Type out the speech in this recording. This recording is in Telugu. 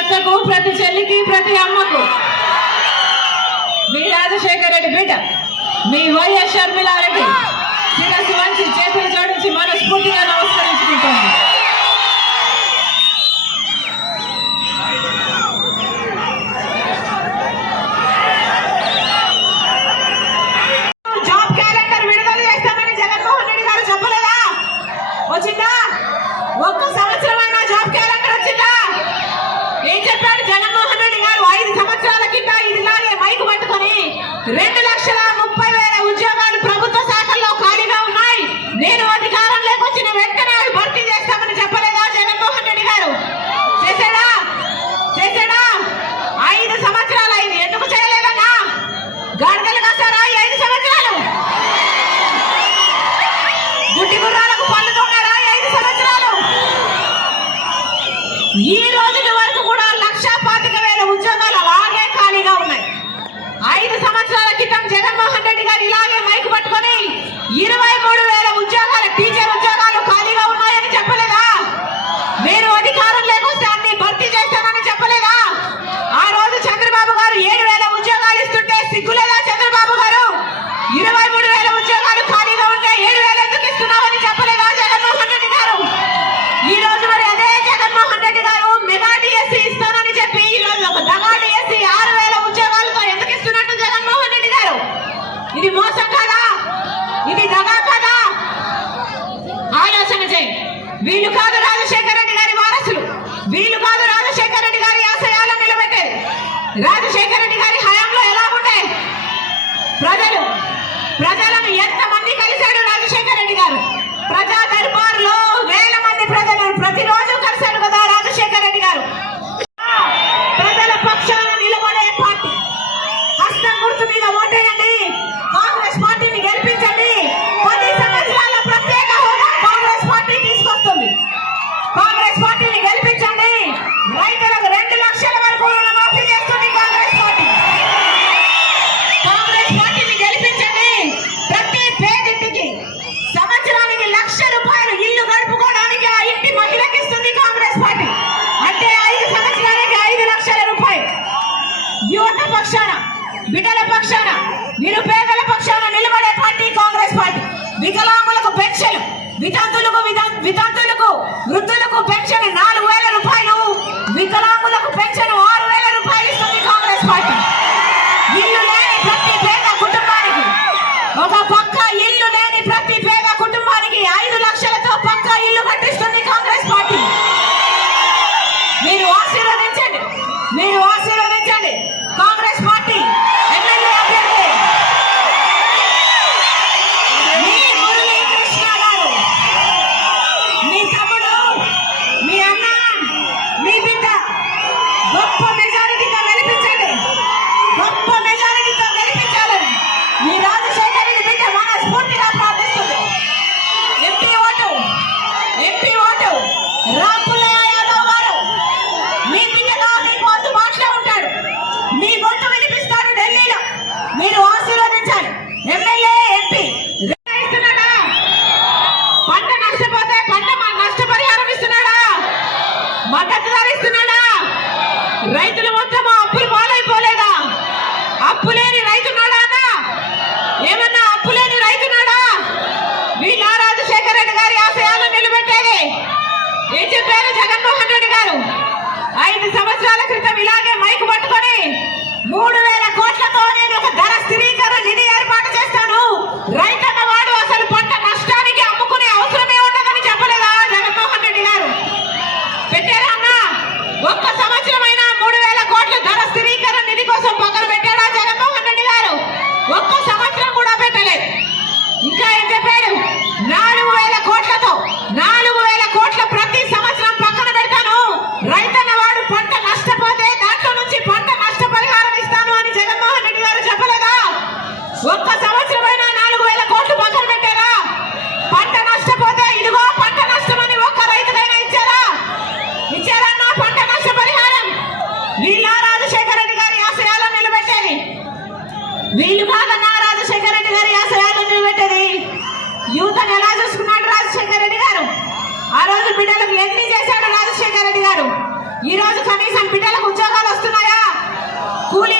అక్కకు, ప్రతి చెల్లికి, ప్రతి అమ్మకు మీ రాజశేఖర రెడ్డి బిడ్డ మీ వైఎస్ షర్మిలారెడ్డి శిరస్సు వంచి చేతులు జోడించి మనస్ఫూర్తిగా నమస్కరించుకుంటాను. జాబ్ క్యాలెండర్ విడుదల చేస్తామని జగన్మోహన్ రెడ్డి గారు చెప్పలేదా? వచ్చిందా? ఒక్క సంవత్సరమైనా జాబ్ క్యాలెండర్ వచ్చిందా? ఏం చెప్పాడు జగన్మోహన్ రెడ్డి గారు? 5 సంవత్సరాల కింద ఇదిలాగే మైకు పట్టుకొని 2,30,000 ఉద్యోగాలు ప్రభుత్వ శాఖల్లో ఖాళీగా ఉన్నాయి, నేను అధికారంలోకి వచ్చిన వెంటనే అవి భర్తీ చేస్తామని చెప్పలేదా జగన్మోహన్ రెడ్డి గారు? చేశాడా? 5 సంవత్సరాలు అయింది, ఎందుకు చేయలేదన్నా? గాడిదలు కాసారా 5 సంవత్సరాలు? గుడ్డి గుర్రాలకు పళ్ళు తోడారా 5 సంవత్సరాలు? ఈ రోజుల వరకు కూడా 1,25,000 ఉద్యోగాలు అలాగే ఖాళీగా ఉన్నాయి. 5 సంవత్సరాల క్రితం జగన్మోహన్ రెడ్డి గారు ఇలాగే మైకు పట్టుకొని 23,000 ఉద్యోగాలు, టీచర్ ఉద్యోగాలు ఖాళీగా ఉన్నాయని చెప్పలేదా? మీరు అధికారం లేకొస్తే అన్ని భర్తీ చేస్తానని చెప్పలేదా? ఆ రోజు చంద్రబాబు గారు 7,000 ఉద్యోగాలు ఇస్తుంటే సిగ్గులేదా చంద్రబాబు గారు? 23,000 ఉద్యోగాలు ఖాళీగా ఉంటే 7,000 ఎందుకు ఇస్తున్నామని చెప్పలేదా జగన్మోహన్ రెడ్డి గారు? ఈ రోజు మరి అదే జగన్మోహన్ రెడ్డి గారు మెగా డిఎస్సీ ఇస్తానని చెప్పి ఈ రోజు ఒక దగా డిఎస్సీ 6,000 ఉద్యోగాలతో ఎందుకు ఇస్తున్నట్టు జగన్మోహన్ రెడ్డి గారు? ఇది మోసం కాదా? ఇది దగా కాదా? ఆలోచన చేయి. వీళ్ళు కాదు రాజశేఖర రెడ్డి గారి వారసులు, వీళ్ళు కాదు రాజశేఖర రెడ్డి గారి ఆశయాలను నిలబెట్టేది. రాజశేఖర రెడ్డి గారి హయాంలో ఎలా ఉండే? ప్రజలను ఎంతమంది కలిశాడు రాజశేఖర రెడ్డి గారు? ప్రజా దర్బార్లో వేల మంది ప్రజలను ప్రతిరోజు కలిశాడు కదా రాజశేఖర రెడ్డి గారు. ప్రజల పక్షాన నిలబడే పార్టీ. హస్తం గుర్తు మీద ఓటేయండి, కాంగ్రెస్ పార్టీని గెలిపించండి. 10 సంవత్సరాల ప్రత్యేక హోదా కాంగ్రెస్ పార్టీ తీసుకొస్తుంది. కాంగ్రెస్ పార్టీని గెలిపించండి. రైతులకు 2 లక్షల వరకు రుణమాఫీ చేస్తుంది కాంగ్రెస్ పార్టీ. కాంగ్రెస్ పార్టీని గెలిపించండి. ప్రతి పేదింటికి సంవత్సరానికి ₹1,00,000 ఇల్లు గడుపుకోవడానికి ఆ ఇంటి మహిళకి ఇస్తుంది కాంగ్రెస్ పార్టీ. అంటే 5 సంవత్సరాలకి ₹5,00,000. యువత పక్షాన, బిడ్డల పక్షాన, నిరుపేదల పక్షాన నిలబడే పార్టీ కాంగ్రెస్ పార్టీ. వికలాంగులకు పెన్షన్, వితంతులకు వృద్ధులకు పెన్షన్ ₹4,000, వికలాంగులకు పెన్షన్ ₹6,000 ఇస్తుంది కాంగ్రెస్ పార్టీ. ఇల్లు లేని ప్రతి పేద కుటుంబానికి, ఒక పక్క ఇల్లు లేని ప్రతి పేద కుటుంబానికి 5 లక్షలతో పక్క ఇల్లు కట్టిస్తుంది కాంగ్రెస్ పార్టీ. మీరు ఆశీర్వదించండి, మీరు ఆశీర్వదించండి. కాంగ్రెస్ పార్టీ ఎమ్మెల్యే అభ్యర్థి మీ మురళీకృష్ణ గారు, మీ తమ్ముడు, మీ అన్న, మీ బిడ్డ గొప్ప మెజారిటీతో గెలిపించండి. గొప్ప మెజారిటీతో గెలిపించాలని ఈ రాజశేఖర రెడ్డి బిడ్డ మనస్ఫూర్తిగా ప్రార్థిస్తుంది. ఎంపీ ఓటు రాంపుల్లయ్య యాదవ్ గారు మీ బిడ్డగా మీకు అందుబాటులో ఉంటాడు. మీ గొంతు వినిపిస్తాడు ఢిల్లీలో. మీరు ఆశీర్వదించాలి. ఎమ్మెల్యే, ఎంపీ ఇస్తున్నాడా? పంట నష్టపోతే పంట నష్టపరిహారం ఇస్తున్నాడా? మద్దతు ధర ఇస్తున్నాడా? రైతులు మొత్తం అప్పులు పాలైపోలేదా? అప్పు లేని రైతున్నాడా అన్నా? ఏమన్నా అప్పు లేని రైతున్నాడా? వీళ్ళ రాజశేఖర రెడ్డి గారి ఆశయాలను నిలబెట్టేది. ఏం చెప్పారు జగన్మోహన్ రెడ్డి గారు? 5 సంవత్సరాల క్రితం ఇలాగే మైకు పట్టుకొని 3,000 కోట్లతో నేను ఒక ధర స్థిరీకరణ నిధి ఏర్పాటు చేస్తాను, రైతన్న వాడు అసలు పంట నష్టానికి అమ్ముకునే అవసరమే ఉండదని చెప్పలేదా జగన్మోహన్ రెడ్డి గారు? పెట్టారా అన్న? ఒక్క సంవత్సరమైనా 3,000 కోట్ల ధర స్థిరీకరణ నిధి కోసం పక్కన పెట్టాడా జగన్మోహన్ రెడ్డి గారు? ఒక్క సంవత్సరం కూడా పెట్టలేదు. ఇంకా ఏం చెప్పాడు? 4,000 కోట్లతో 4,000 కోట్ల ప్రతి సంవత్సరం పక్కన పెడతాను, రైతన్న వాడు పంట నష్టపోతే దాంట్లో నుంచి పంట నష్టపరిహారం ఇస్తాను అని జగన్మోహన్ రెడ్డి గారు చెప్పలేదా? ఒక్క సంవత్సరమైనా 4,000 కోట్లు పక్కన పెట్టారా? పంట నష్టపోతే ఇదిగో పంట నష్టం అని ఒక్క రైతుకైనా ఇచ్చారా? ఇచ్చారన్నా పంట నష్ట పరిహారం? వీళ్ళ రాజశేఖర రెడ్డి గారి ఆశయాలను నిలబెట్టేది. వీళ్ళు కాదన్నా రాజశేఖర రెడ్డి గారి ఆశయాలను నిలబెట్టేది. యూతను ఎలా చూసుకున్నాడు రాజశేఖర రెడ్డి గారు? ఆ రోజు బిడ్డలకు ఎన్ని చేశాడు రాజశేఖర రెడ్డి గారు? ఈ రోజు కనీసం బిడ్డలకు ఉద్యోగాలు వస్తున్నాయా? కూలీ